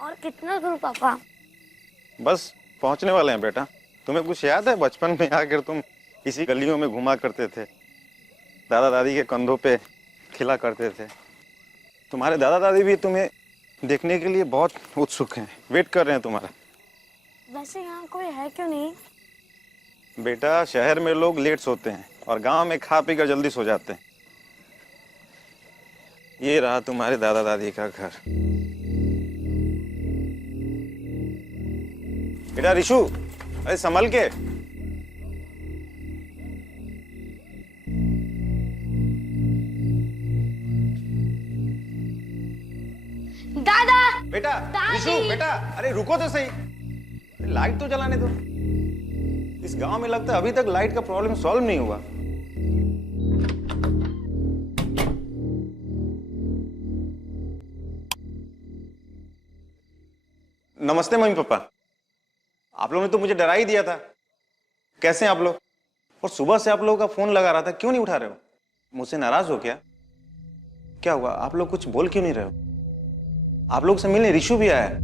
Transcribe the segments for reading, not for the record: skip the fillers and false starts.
और कितना दूर पापा? बस पहुंचने वाले हैं बेटा। तुम्हें कुछ याद है बचपन में आकर तुम इसी गलियों में घुमा करते थे, दादा दादी के कंधों पे खिला करते थे। तुम्हारे दादा दादी भी तुम्हें देखने के लिए बहुत उत्सुक हैं, वेट कर रहे हैं तुम्हारा। वैसे यहाँ कोई है क्यों नहीं? बेटा शहर में लोग लेट सोते हैं और गांव में खा पी कर जल्दी सो जाते हैं। ये रहा तुम्हारे दादा दादी का घर। बेटा रिशु, अरे संभल के। दादा! बेटा दादी! रिशु, बेटा अरे रुको तो सही, लाइट तो जलाने दो। इस गांव में लगता है अभी तक लाइट का प्रॉब्लम सॉल्व नहीं हुआ। नमस्ते मम्मी पापा। आप लोगों ने तो मुझे डरा ही दिया था। कैसे हैं आप लोग? और सुबह से आप लोगों का फोन लगा रहा था, क्यों नहीं उठा रहे हो? मुझसे नाराज हो क्या? क्या हुआ? आप लोग कुछ बोल क्यों नहीं रहे हो? आप लोग से मिलने रिशु भी आया है।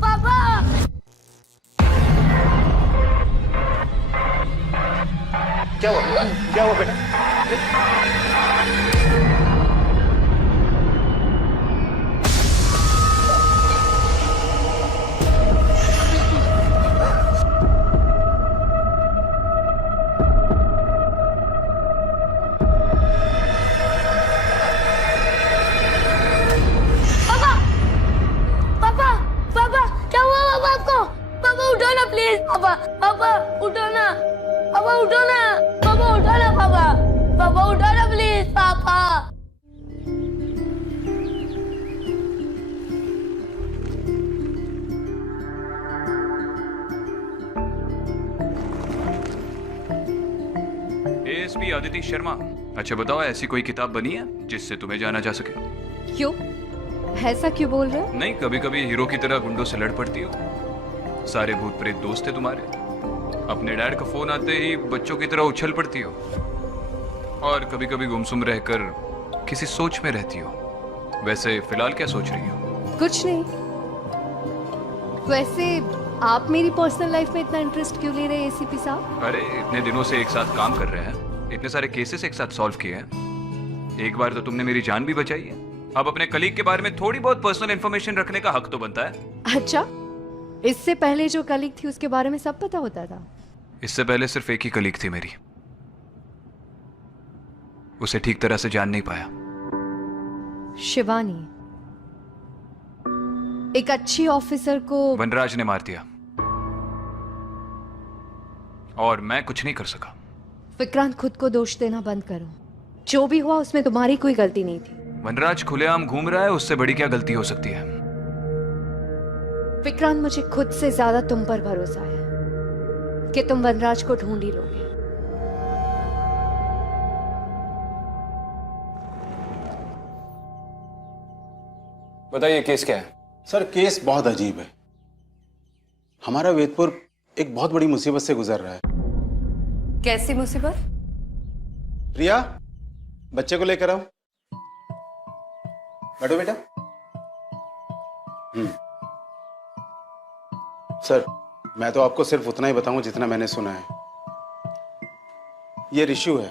पापा! क्या हुआ? क्या हुआ बेटा? पापा! पापा! पापा! क्या हुआ पापा आपको? पापा उठो ना प्लीज! पापा! पापा उठो ना! पापा उठो ना! पापा उठो ना पापा! पापा उठो ना प्लीज! पापा! एएसपी अदिति शर्मा। अच्छा बताओ, ऐसी कोई किताब बनी है जिससे तुम्हें जाना जा सके? क्यों? ऐसा क्यों बोल रहे हो? नहीं, कभी कभी हीरो की तरह गुंडों से लड़ पड़ती हो। सारे भूत प्रेत दोस्त थे तुम्हारे। अपने डैड का फोन आते ही बच्चों की तरह उछल पड़ती हो। और कभी कभी गुमसुम रहकर किसी सोच में रहती हो। वैसे फिलहाल क्या सोच रही हो? कुछ नहीं। वैसे आप मेरी पर्सनल लाइफ में इतना इंटरेस्ट क्यों ले रहे हैं एसीपी साहब? अरे इतने दिनों से एक साथ काम कर रहे हैं, इतने सारे केसेस एक साथ सॉल्व किए हैं। एक बार तो तुमने मेरी जान भी बचाई है। अब अपने कलीग के बारे में थोड़ी बहुत पर्सनल इंफॉर्मेशन रखने का हक तो बनता है। अच्छा, इससे पहले जो कलीग थी उसके बारे में सब पता होता था? इससे पहले सिर्फ एक ही कलीग थी मेरी। उसे ठीक तरह से जान नहीं पाया। शिवानी। एक अच्छी ऑफिसर को वनराज ने मार दिया और मैं कुछ नहीं कर सका। विक्रांत, खुद को दोष देना बंद करो। जो भी हुआ उसमें तुम्हारी कोई गलती नहीं थी। वनराज खुलेआम घूम रहा है, उससे बड़ी क्या गलती हो सकती है? विक्रांत, मुझे खुद से ज्यादा तुम पर भरोसा है कि तुम वनराज को ढूंढ ही लोगे। बताइए केस क्या है? सर केस बहुत अजीब है। हमारा वेदपुर एक बहुत बड़ी मुसीबत से गुजर रहा है। कैसी मुसीबत? प्रिया, बच्चे को लेकर आओ। बैठो बेटा। सर, मैं तो आपको सिर्फ उतना ही बताऊं जितना मैंने सुना है। ये रिशु है।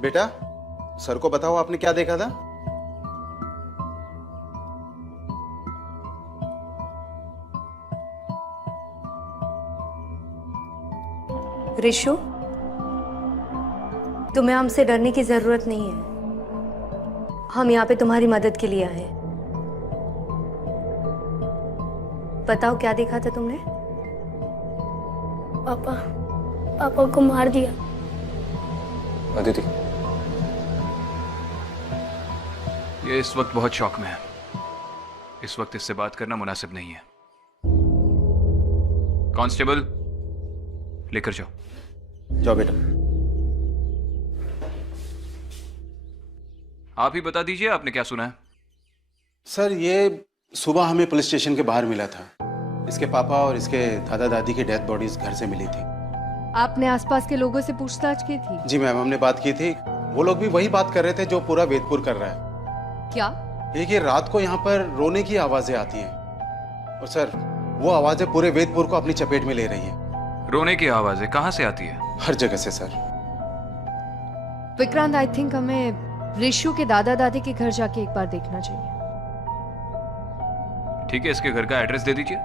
बेटा, सर को बताओ आपने क्या देखा था? रिशु, तुम्हें हमसे डरने की जरूरत नहीं है। हम यहाँ पे तुम्हारी मदद के लिए आए हैं। बताओ क्या देखा था तुमने? पापा! पापा को मार दिया। अदिति, ये इस वक्त बहुत शौक में है। इस वक्त इससे बात करना मुनासिब नहीं है। कांस्टेबल, लेकर जाओ। जाओ बेटा। आप ही बता दीजिए, आपने क्या सुना है? सर, ये सुबह हमें पुलिस स्टेशन के बाहर मिला था। इसके पापा और इसके दादा दादी की डेथ बॉडीज घर से मिली थी। आपने आसपास के लोगों से पूछताछ की थी? जी मैम, हमने बात की थी। वो लोग भी वही बात कर रहे थे जो पूरा वेदपुर कर रहा है। क्या? एक ये रात को यहाँ पर रोने की आवाजें आती हैं और सर वो आवाजें पूरे वेदपुर को अपनी चपेट में ले रही हैं। रोने की आवाजें कहाँ से आती है? हर जगह से सर। विक्रांत, आई थिंक हमें ऋषु के दादा दादी के घर जाके एक बार देखना चाहिए। ठीक है, इसके घर का एड्रेस दे दीजिए।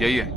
यही है।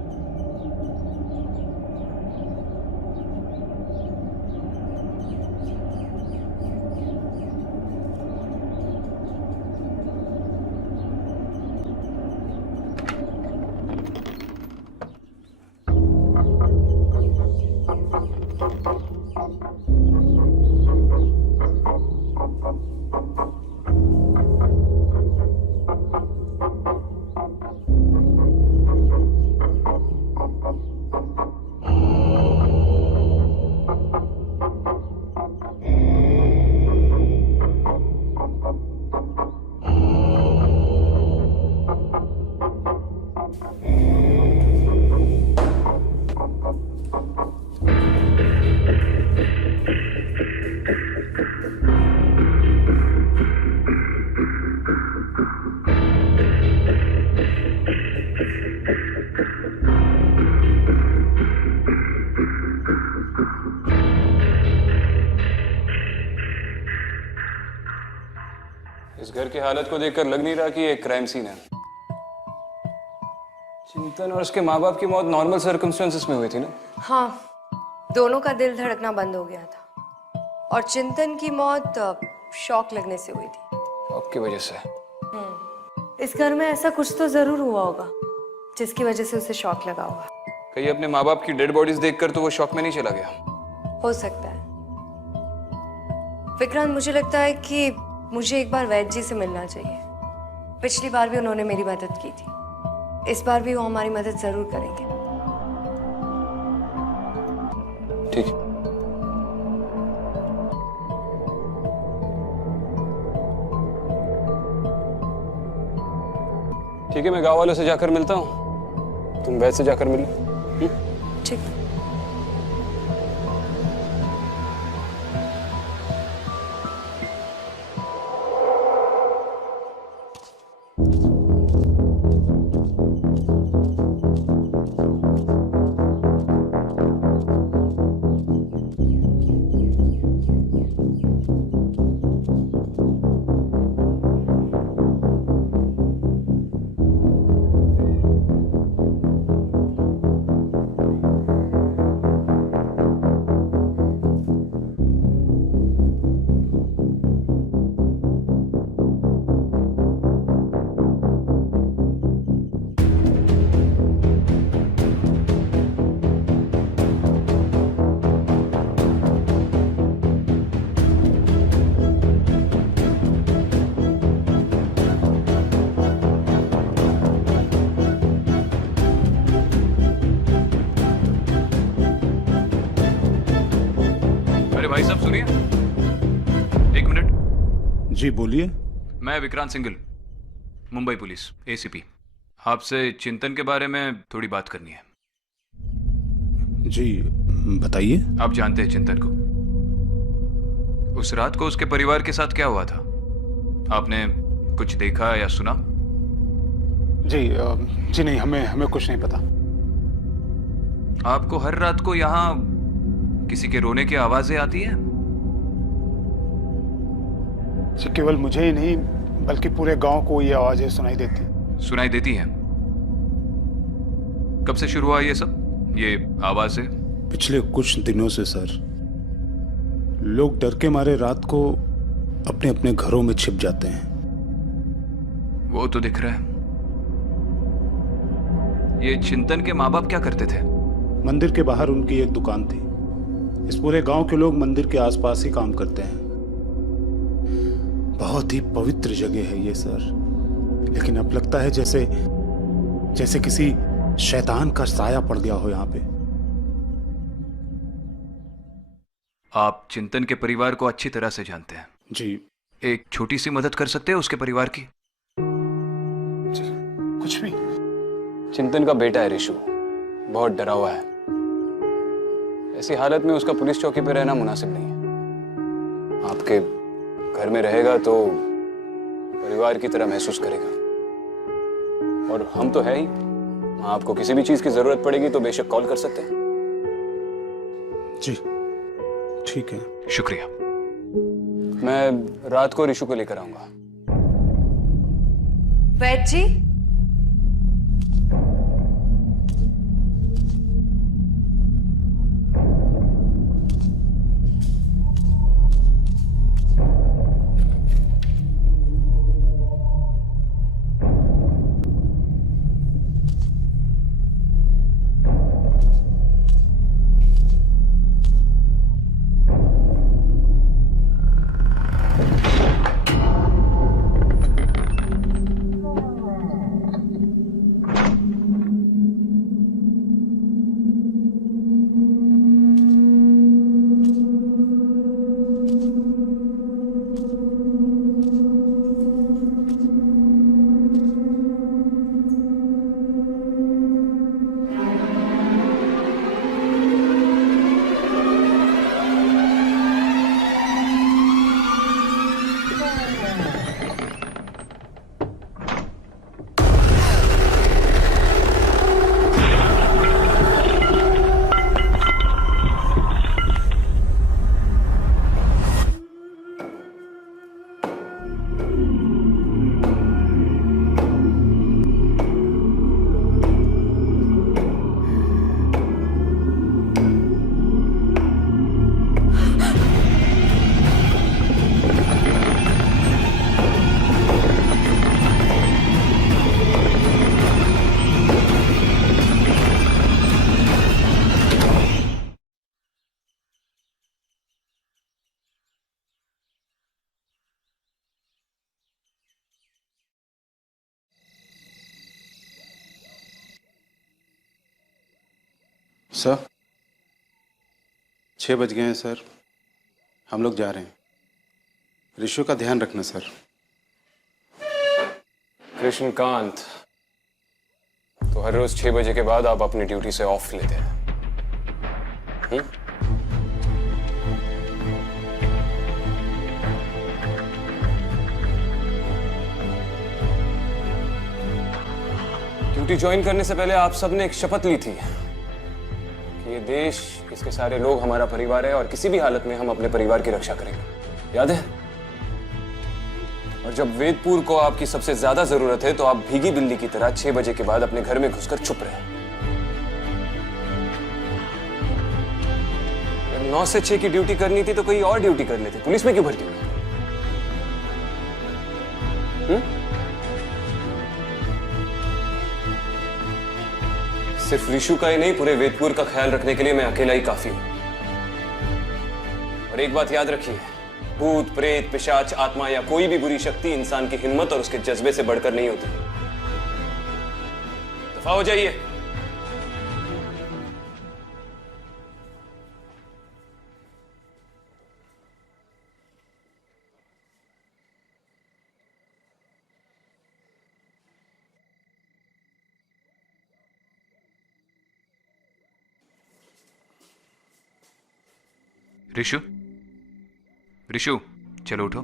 इस घर की हालत को देखकर लग नहीं रहा कि ये क्राइम सीन है। चिंतन और उसके माँ बाप की मौत नॉर्मल सर्कमस्टेंसेस में हुई थी ना? हाँ, दोनों का दिल धड़कना बंद हो गया था और चिंतन की मौत शॉक लगने से हुई थी। शॉक की वजह से? इस घर में ऐसा कुछ तो जरूर हुआ होगा जिसकी वजह से उसे शॉक लगा होगा। कहीं अपने माँ बाप की डेड बॉडीज देखकर तो वो शॉक में नहीं चला गया? हो सकता है। विक्रांत, मुझे लगता है कि मुझे एक बार वैद्य जी से मिलना चाहिए। पिछली बार भी उन्होंने मेरी मदद की थी, इस बार भी वो हमारी मदद जरूर करेंगे। ठीक है। ठीक है, मैं गांव वालों से जाकर मिलता हूँ, तुम वैद्य से जाकर मिलो। ठीक। भाई साहब सुनिए, एक मिनट। जी बोलिए। मैं विक्रांत सिंघल, मुंबई पुलिस एसीपी। आपसे चिंतन के बारे में थोड़ी बात करनी है। जी बताइए। आप जानते हैं चिंतन को? उस रात को उसके परिवार के साथ क्या हुआ था? आपने कुछ देखा या सुना? जी नहीं, हमें कुछ नहीं पता। आपको हर रात को यहाँ किसी के रोने की आवाजें आती है? केवल मुझे ही नहीं बल्कि पूरे गांव को ये आवाजें सुनाई देती हैं। कब से शुरू हुआ ये सब, ये आवाजें? पिछले कुछ दिनों से सर। लोग डर के मारे रात को अपने अपने घरों में छिप जाते हैं। वो तो दिख रहा है। ये चिंतन के माँ बाप क्या करते थे? मंदिर के बाहर उनकी एक दुकान थी। इस पूरे गांव के लोग मंदिर के आसपास ही काम करते हैं। बहुत ही पवित्र जगह है ये सर, लेकिन अब लगता है जैसे जैसे किसी शैतान का साया पड़ गया हो यहाँ पे। आप चिंतन के परिवार को अच्छी तरह से जानते हैं। जी एक छोटी सी मदद कर सकते हैं उसके परिवार की? जी, कुछ भी। चिंतन का बेटा है ऋषु, बहुत डरा हुआ है। ऐसी हालत में उसका पुलिस चौकी पे रहना मुनासिब नहीं है। आपके घर में रहेगा तो परिवार की तरह महसूस करेगा। और हम तो है ही, आपको किसी भी चीज की जरूरत पड़ेगी तो बेशक कॉल कर सकते हैं। जी ठीक है। शुक्रिया। मैं रात को ऋषु को लेकर आऊंगा। वैद्य जी, सर 6 बज गए हैं सर, हम लोग जा रहे हैं। ऋषु का ध्यान रखना सर। कृष्णकांत, तो हर रोज 6 बजे के बाद आप अपनी ड्यूटी से ऑफ लेते हैं? ड्यूटी ज्वाइन करने से पहले आप सबने एक शपथ ली थी कि ये देश, इसके सारे लोग हमारा परिवार है और किसी भी हालत में हम अपने परिवार की रक्षा करेंगे, याद है? और जब वेदपुर को आपकी सबसे ज्यादा जरूरत है तो आप भीगी बिल्ली की तरह 6 बजे के बाद अपने घर में घुसकर चुप रहे। 9 से 6 की ड्यूटी करनी थी तो कोई और ड्यूटी कर लेते, पुलिस में क्यों भर्ती हुए? सिर्फ ऋषु का ही नहीं, पूरे वेदपुर का ख्याल रखने के लिए मैं अकेला ही काफी हूं। और एक बात याद रखिए, भूत, प्रेत, पिशाच, आत्मा या कोई भी बुरी शक्ति इंसान की हिम्मत और उसके जज्बे से बढ़कर नहीं होती। दफा हो जाइए। ऋषु, ऋषु, चलो उठो।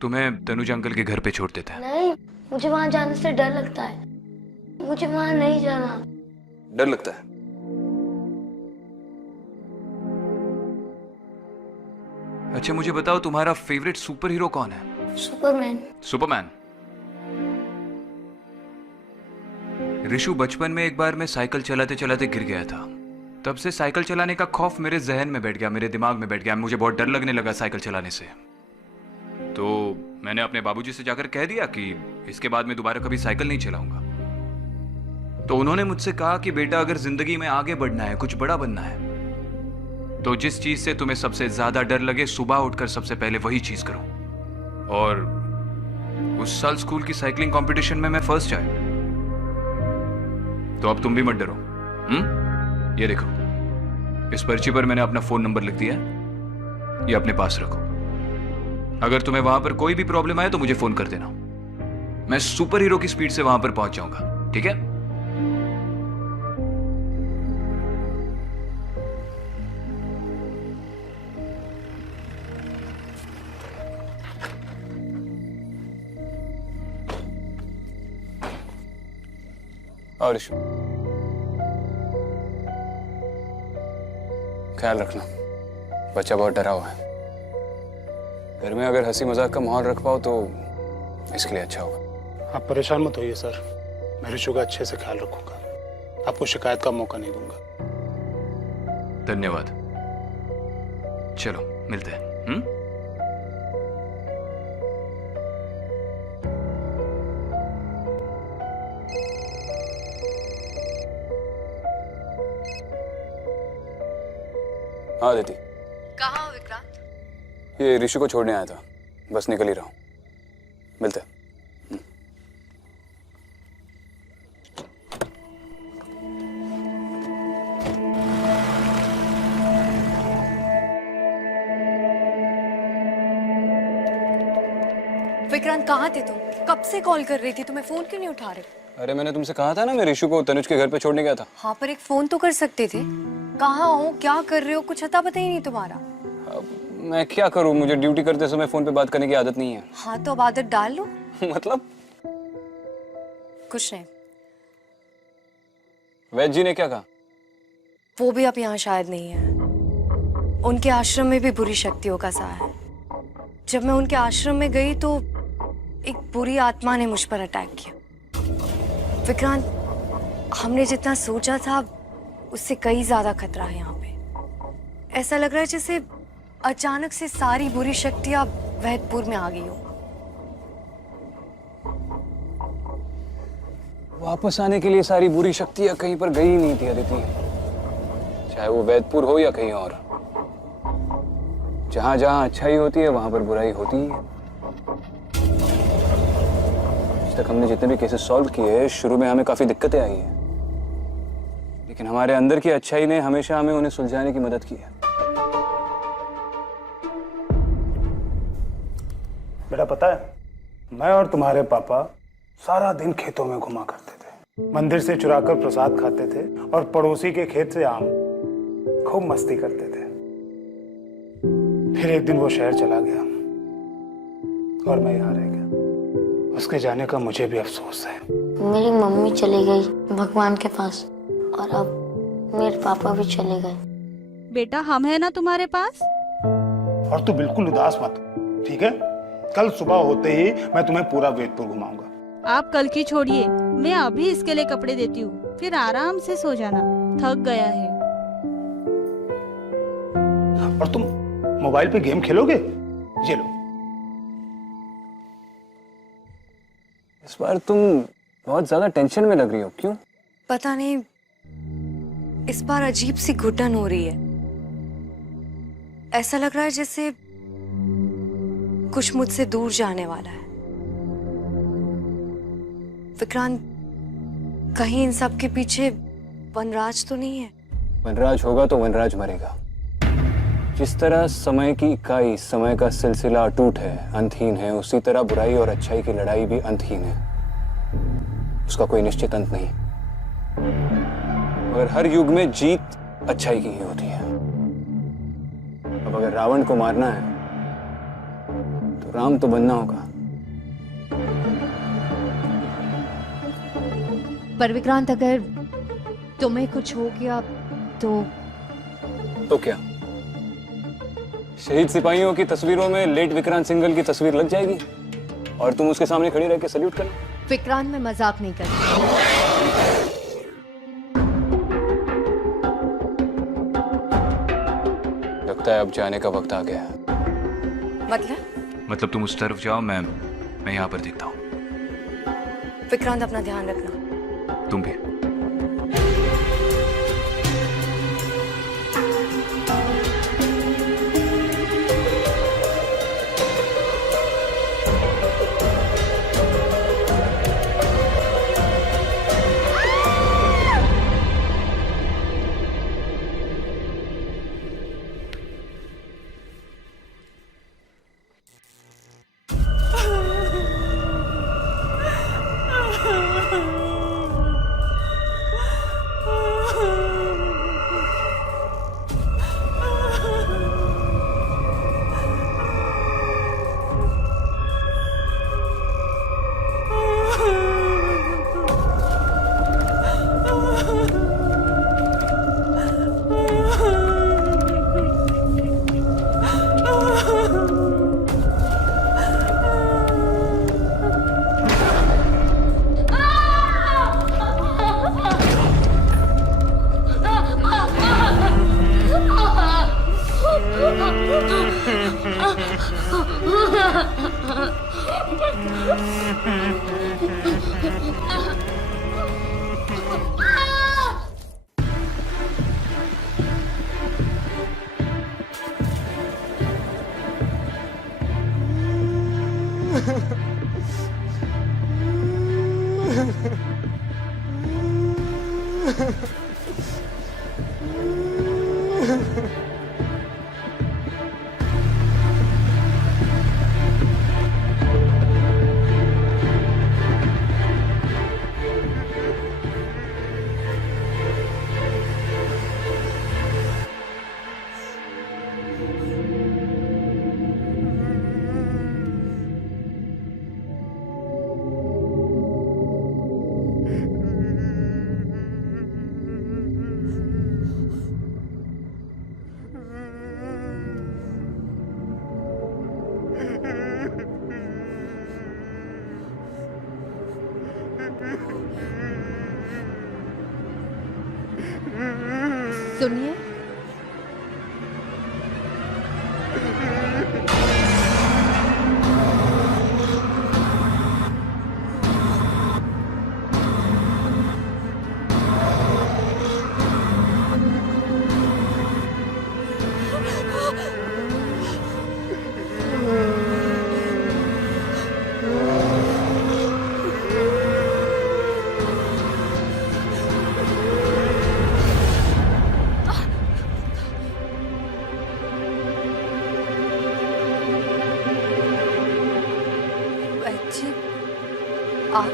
तुम्हें तनुज अंकल के घर पे छोड़ देते हैं। नहीं, मुझे वहां जाने से डर लगता है। मुझे वहां नहीं जाना। डर लगता है? अच्छा मुझे बताओ, तुम्हारा फेवरेट सुपर हीरो कौन है? सुपरमैन। सुपरमैन। ऋषु, बचपन में एक बार मैं साइकिल चलाते चलाते गिर गया था। तब से साइकिल चलाने का खौफ मेरे जहन में बैठ गया, मेरे दिमाग में बैठ गया। मुझे बहुत डर लगने लगा साइकिल चलाने से। तो मैंने अपने बाबूजी से जाकर कह दिया कि इसके बाद मैं दोबारा कभी साइकिल नहीं चलाऊंगा। तो उन्होंने मुझसे कहा कि बेटा, अगर जिंदगी में आगे बढ़ना है, कुछ बड़ा बनना है, तो जिस चीज से तुम्हें सबसे ज्यादा डर लगे, सुबह उठकर सबसे पहले वही चीज करो। और उस साल स्कूल की साइकिलिंग कंपटीशन में मैं फर्स्ट आया। तो अब तुम भी मत डरो। ये देखो, इस पर्ची पर मैंने अपना फोन नंबर लिख दिया है, ये अपने पास रखो। अगर तुम्हें वहां पर कोई भी प्रॉब्लम आए तो मुझे फोन कर देना, मैं सुपर हीरो की स्पीड से वहां पर पहुंच जाऊंगा, ठीक है? और इशू, ख्याल रखना, बच्चा बहुत डरा हुआ है। घर में अगर हंसी मजाक का माहौल रख पाओ तो इसके लिए अच्छा होगा। आप परेशान मत होइए सर, मैं ऋषु का अच्छे से ख्याल रखूंगा, आपको शिकायत का मौका नहीं दूंगा। धन्यवाद। चलो मिलते हैं। हाँ दीदी। कहाँ हो विक्रांत? ये ऋषु को छोड़ने आया था, बस निकल ही रहा हूँ, मिलते हैं। विक्रांत कहाँ थे तुम? कब से कॉल कर रही थी, तुम्हें फोन क्यों नहीं उठा रहे? अरे मैंने तुमसे कहा था ना, मैं ऋषु को तनुज के घर पे छोड़ने गया था। हाँ पर एक फोन तो कर सकते थे। कहाँ हो, क्या कर रहे हो, कुछ अता पता ही नहीं तुम्हारा। अब मैं क्या करूँ, मुझे ड्यूटी करते समय फोन पे बात करने की आदत नहीं है। हाँ तो अब आदत डाल लो। मतलब? कुछ नहीं। वैद्य जी ने क्या कहा? वो भी अब यहाँ शायद नहीं है, उनके आश्रम में भी बुरी शक्तियों का साया है। जब मैं उनके आश्रम में गई तो एक बुरी आत्मा ने मुझ पर अटैक किया। विक्रांत, हमने जितना सोचा था उससे कई ज्यादा खतरा है यहाँ पे। ऐसा लग रहा है जैसे अचानक से सारी बुरी शक्तियां वैदपुर में आ गई हो। वापस आने के लिए सारी बुरी शक्तियां कहीं पर गई नहीं थी अदिति, चाहे वो वैदपुर हो या कहीं और। जहां जहां अच्छाई होती है वहां पर बुराई होती ही है। आज तक हमने जितने भी केसेस सॉल्व किए, शुरू में हमें काफी दिक्कतें आई हैं, लेकिन हमारे अंदर की अच्छाई ने हमेशा हमें उन्हें सुलझाने की मदद की है। बेटा पता है, मैं और तुम्हारे पापा सारा दिन खेतों में घुमा करते थे, मंदिर से चुराकर प्रसाद खाते थे और पड़ोसी के खेत से आम, खूब मस्ती करते थे। फिर एक दिन वो शहर चला गया और मैं यहाँ रह गया। उसके जाने का मुझे भी अफसोस है। मेरी मम्मी चली गई भगवान के पास और अब मेरे पापा भी चले गए। बेटा हम है ना तुम्हारे पास। और तू बिल्कुल उदास मत हो, ठीक है? कल सुबह होते ही मैं तुम्हें पूरा वेदपुर घुमाऊंगा। आप कल की छोड़िए, मैं अभी इसके लिए कपड़े देती हूँ, फिर आराम से सो जाना, थक गया है। और तुम मोबाइल पे गेम खेलोगे? ये लो। इस बार तुम बहुत ज्यादा टेंशन में लग रही हो, क्यों? पता नहीं, इस बार अजीब सी घुटन हो रही है। ऐसा लग रहा है जैसे कुछ मुझसे दूर जाने वाला है। विक्रांत, कहीं इन सब के पीछे वनराज तो नहीं है? वनराज होगा तो वनराज मरेगा। जिस तरह समय की इकाई, समय का सिलसिला अटूट है, अंतहीन है, उसी तरह बुराई और अच्छाई की लड़ाई भी अंतहीन है। उसका कोई निश्चित अंत नहीं। मगर हर युग में जीत अच्छाई की ही होती है। अब अगर रावण को मारना है तो राम तो बनना होगा। पर विक्रांत, अगर तुम्हें कुछ हो गया तो क्या? शहीद सिपाहियों की तस्वीरों में लेट विक्रांत सिंघल की तस्वीर लग जाएगी और तुम उसके सामने खड़ी रह के सल्यूट करना। विक्रांत, मैं मजाक नहीं कर रही। लगता है अब जाने का वक्त आ गया है। मतलब तुम उस तरफ जाओ, मैं यहाँ पर देखता हूँ। विक्रांत, अपना ध्यान रखना। तुम भी। सुनिए, जी आप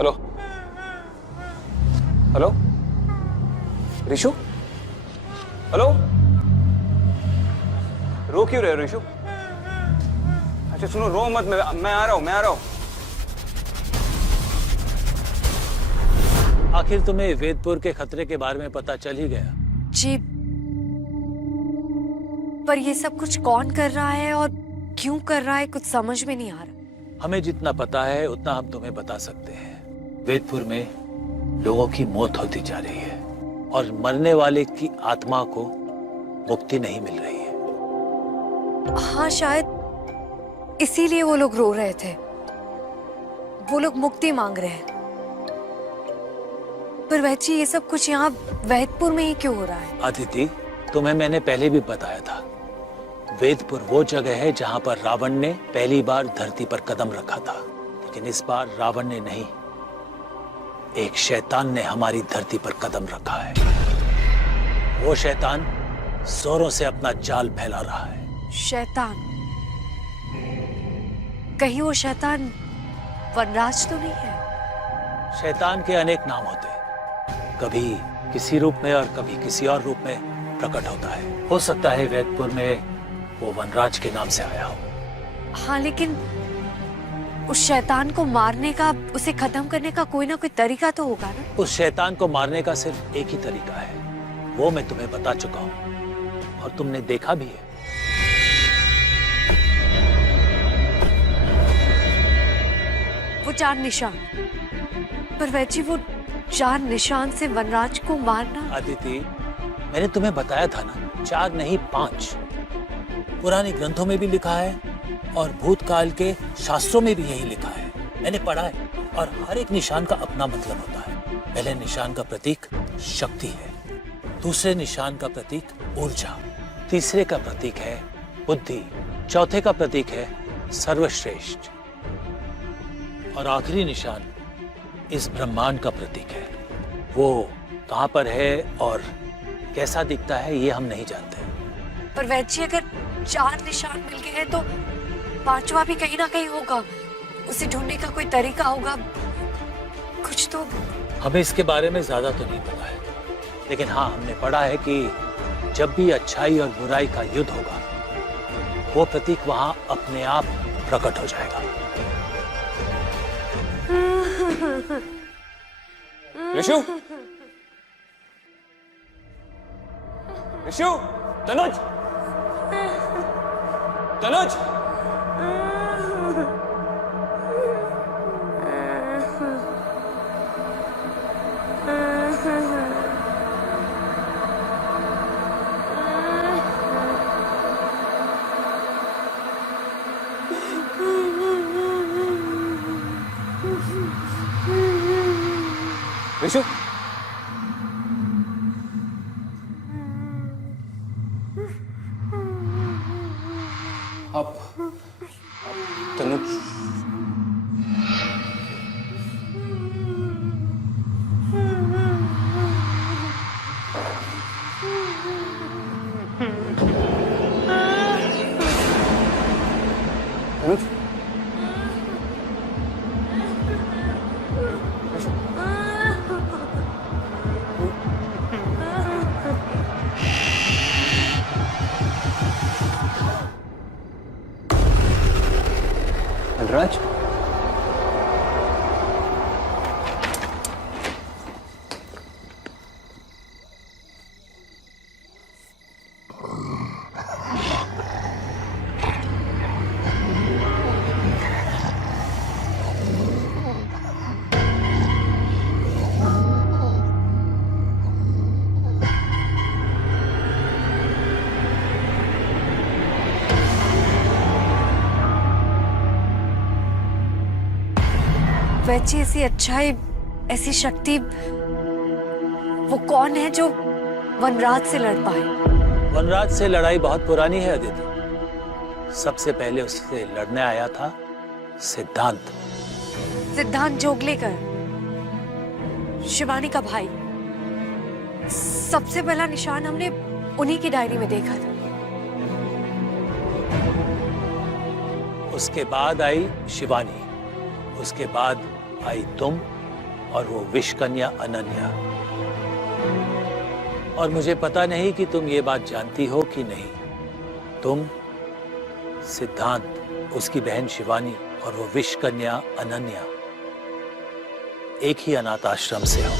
हेलो हेलो ऋषु, हेलो, रो क्यों रहे हो ऋषु? अच्छा सुनो, रो मत, मैं आ रहा हूँ। आखिर तुम्हें वेदपुर के खतरे के बारे में पता चल ही गया। जी, पर ये सब कुछ कौन कर रहा है और क्यों कर रहा है कुछ समझ में नहीं आ रहा। हमें जितना पता है उतना हम तुम्हें बता सकते हैं। वेदपुर में लोगों की मौत होती जा रही है और मरने वाले की आत्मा को मुक्ति नहीं मिल रही है। हाँ, शायद इसीलिए वो लोग रो रहे थे। वो लोग मुक्ति मांग रहे हैं। पर वैची, ये सब कुछ यहाँ वैदपुर में ही क्यों हो रहा है? अदिति, तुम्हें मैंने पहले भी बताया था, वेदपुर वो जगह है जहां पर रावण ने पहली बार धरती पर कदम रखा था। लेकिन इस बार रावण ने नहीं, एक शैतान ने हमारी धरती पर कदम रखा है। वो शैतान जोरों से अपना जाल फैला रहा है। शैतान? कहीं वो शैतान वनराज तो नहीं है? शैतान के अनेक नाम होते हैं, कभी किसी रूप में और कभी किसी और रूप में प्रकट होता है। हो सकता है वेदपुर में वो वनराज के नाम से आया हो। हाँ, लेकिन उस शैतान को मारने का, उसे खत्म करने का कोई ना कोई तरीका तो होगा ना? उस शैतान को मारने का सिर्फ एक ही तरीका है, वो मैं तुम्हें बता चुका हूं और तुमने देखा भी है। वो 4 निशान। पर वैची, वो 4 निशान से वनराज को मारना? अदिति, मैंने तुम्हें बताया था ना, 4 नहीं 5। पुराने ग्रंथों में भी लिखा है और भूतकाल के शास्त्रों में भी यही लिखा है। मैंने पढ़ा है। और हर एक निशान का अपना मतलब होता है। पहले निशान का प्रतीक शक्ति है, दूसरे निशान का प्रतीक ऊर्जा, तीसरे का प्रतीक है बुद्धि, चौथे का प्रतीक है सर्वश्रेष्ठ और आखिरी निशान इस ब्रह्मांड का प्रतीक है। वो कहाँ पर है और कैसा दिखता है ये हम नहीं जानते। पर वैद जी अगर 4 निशान मिल गए हैं तो 5वां भी कहीं ना कहीं होगा। उसे ढूंढने का कोई तरीका होगा, कुछ तो। हमें इसके बारे में ज्यादा तो नहीं पता है, लेकिन हाँ हमने पढ़ा है कि जब भी अच्छाई और बुराई का युद्ध होगा वो प्रतीक वहां अपने आप प्रकट हो जाएगा। ऋषु, ऋषु, तनुज, तनुज, ऋषु, आप तनुज, तनुज, बलराज, वैद जी ऐसी अच्छाई, ऐसी शक्ति, वो कौन है जो वनराज से लड़ पाए? वनराज से लड़ाई बहुत पुरानी है अदिति। सबसे पहले उससे लड़ने आया था सिद्धांत। सिद्धांत जोगलेकर, शिवानी का भाई। सबसे पहला निशान हमने उन्हीं की डायरी में देखा था। उसके बाद आई शिवानी, उसके बाद आई तुम और वो विष कन्या अनन्या। और मुझे पता नहीं कि तुम ये बात जानती हो कि नहीं, तुम, सिद्धांत, उसकी बहन शिवानी और वो विष कन्या अनन्या एक ही अनाथ आश्रम से हो।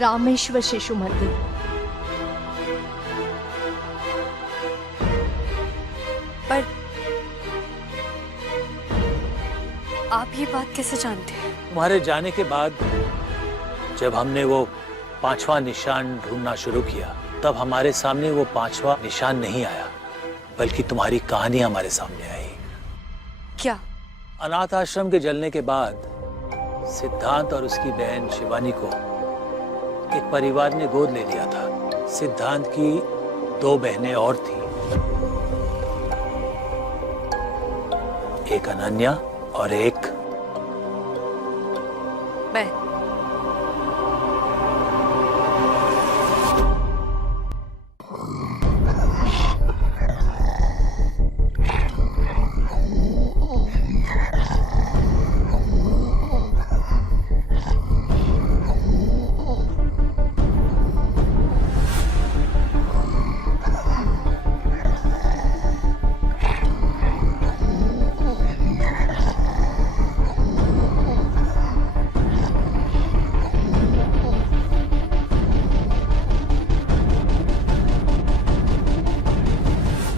रामेश्वर शिशु मंदिर। पर आप ये बात कैसे जानते हैं? तुम्हारे जाने के बाद जब हमने वो 5वां निशान ढूंढना शुरू किया, तब हमारे सामने वो 5वां निशान नहीं आया, बल्कि तुम्हारी कहानी हमारे सामने आई। क्या? अनाथ आश्रम के जलने के बाद सिद्धांत और उसकी बहन शिवानी को एक परिवार ने गोद ले लिया था। सिद्धांत की 2 बहनें और थी, एक अनन्या और एक मैं।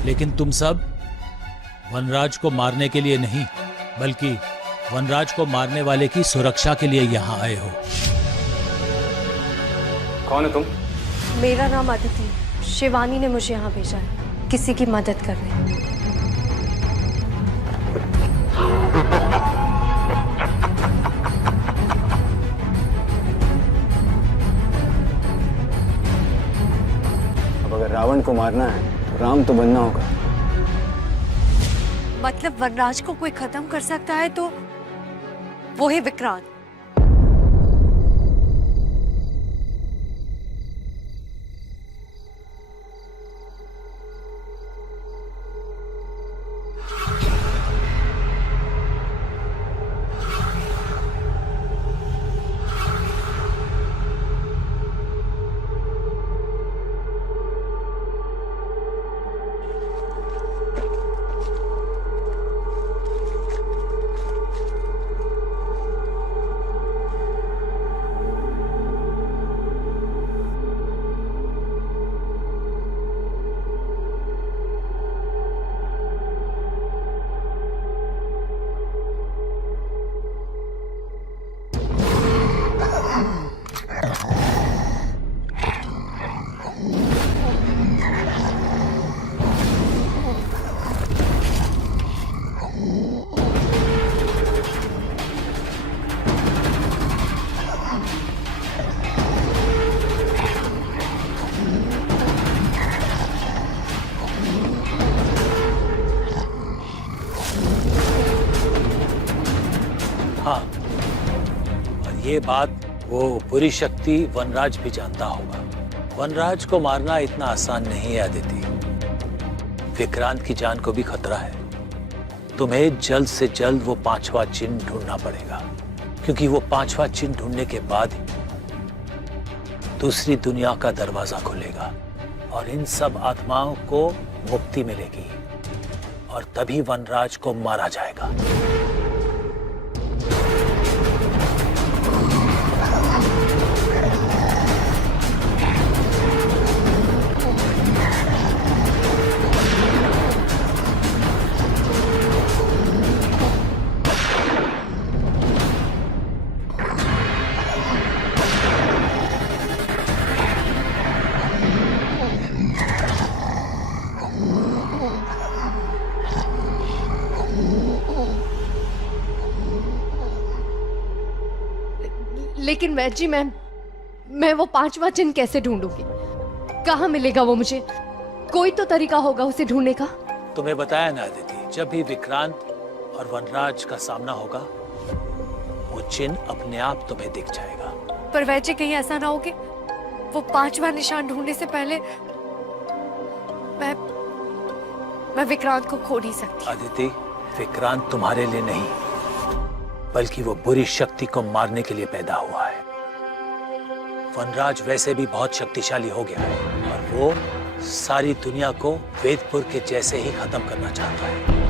लेकिन तुम सब वनराज को मारने के लिए नहीं, बल्कि वनराज को मारने वाले की सुरक्षा के लिए यहाँ आए हो। कौन है तुम? मेरा नाम अदिति। शिवानी ने मुझे यहाँ भेजा है किसी की मदद करने। अब अगर रावण को मारना है तो राम तो बनना होगा। मतलब वनराज को कोई खत्म कर सकता है तो वो है विक्रांत। ये बात वो बुरी शक्ति वनराज भी जानता होगा। वनराज को मारना इतना आसान नहीं है अदिति। विक्रांत की जान को भी खतरा है। तुम्हें जल्द से जल्द वो 5वां चिन्ह ढूंढना पड़ेगा, क्योंकि वो 5वां चिन्ह ढूंढने के बाद दूसरी दुनिया का दरवाजा खुलेगा और इन सब आत्माओं को मुक्ति मिलेगी और तभी वनराज को मारा जाएगा। लेकिन वैद जी, मैं वो 5वां चिन्ह कैसे ढूंढूंगी? कहाँ मिलेगा वो मुझे? कोई तो तरीका होगा उसे ढूंढने का। तुम्हें बताया ना अदिति, जब भी विक्रांत और वनराज का सामना होगा वो चिन्ह अपने आप तुम्हें दिख जाएगा। पर वैसे कहीं ऐसा ना हो कि वो 5वां निशान ढूंढने से पहले मैं विक्रांत को खो नहीं सकती। अदिति, विक्रांत तुम्हारे लिए नहीं बल्कि वो बुरी शक्ति को मारने के लिए पैदा हुआ है। वनराज वैसे भी बहुत शक्तिशाली हो गया है और वो सारी दुनिया को वेदपुर के जैसे ही खत्म करना चाहता है।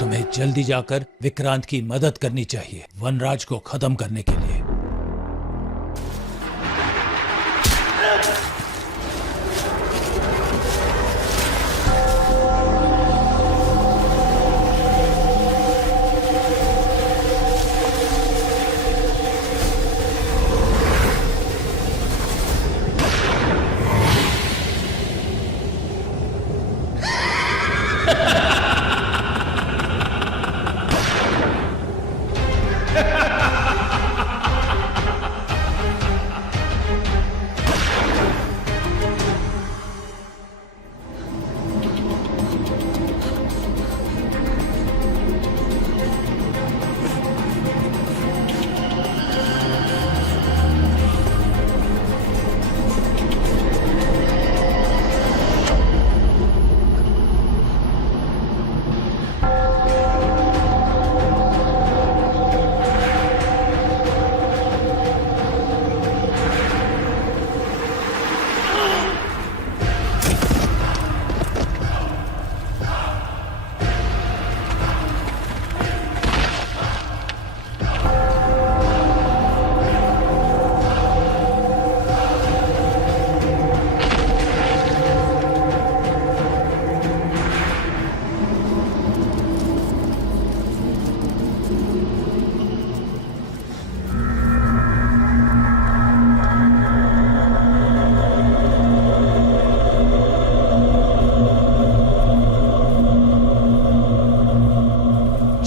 तुम्हें जल्दी जाकर विक्रांत की मदद करनी चाहिए वनराज को खत्म करने के लिए।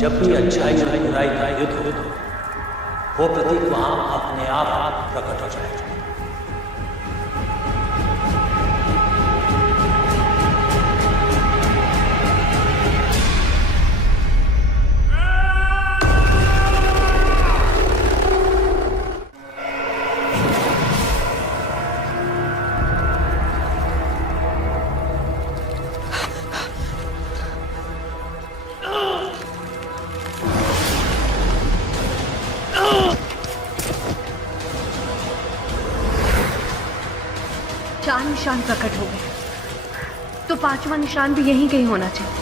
जब भी अच्छाई और बुराई का युद्ध हो वो प्रतीक वहां अपने आप प्रकट हो जाएगा। निशान प्रकट हो गए, तो पांचवा निशान भी यहीं कहीं होना चाहिए।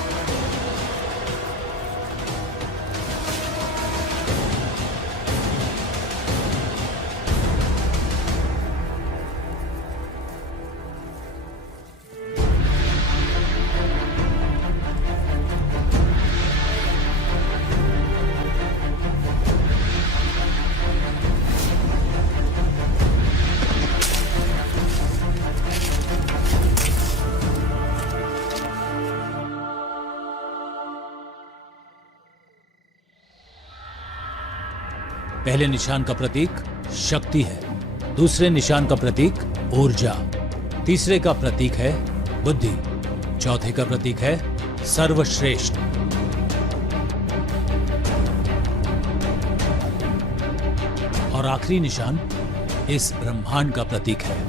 पहले निशान का प्रतीक शक्ति है, दूसरे निशान का प्रतीक ऊर्जा, तीसरे का प्रतीक है बुद्धि, चौथे का प्रतीक है सर्वश्रेष्ठ। और आखिरी निशान इस ब्रह्मांड का प्रतीक है।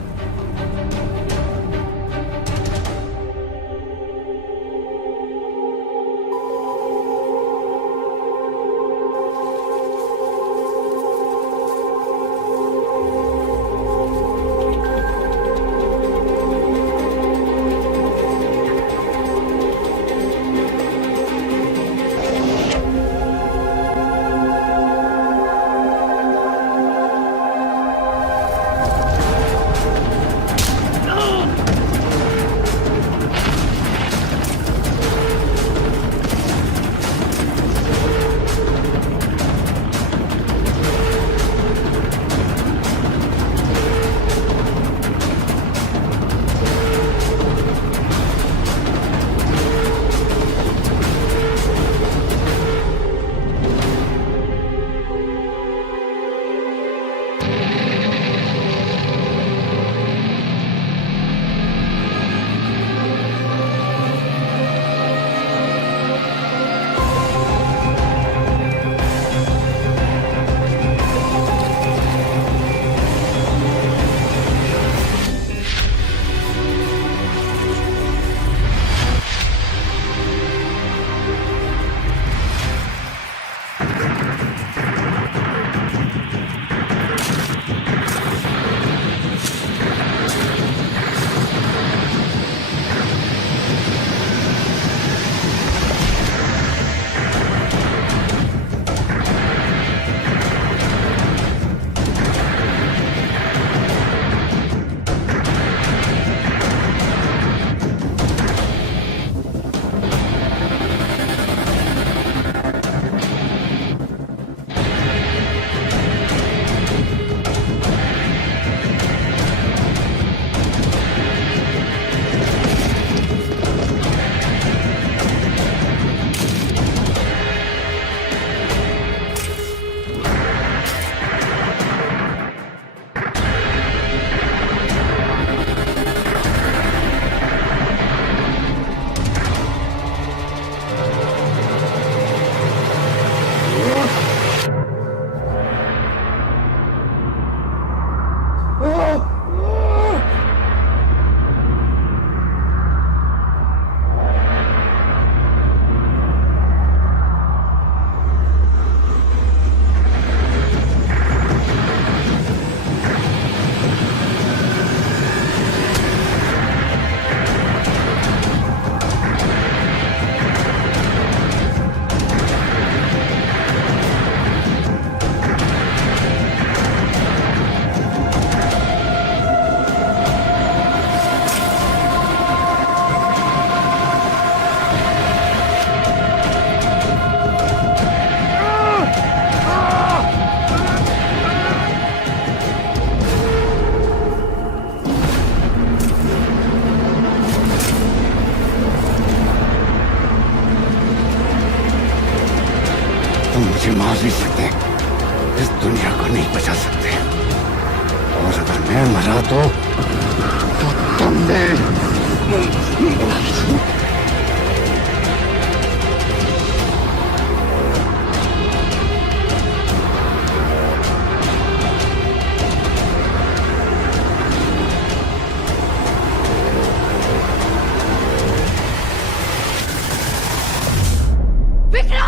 मुझे मार नहीं सकते, इस दुनिया को नहीं बचा सकते, और अगर मैं मरा तो तुमने विक्रम!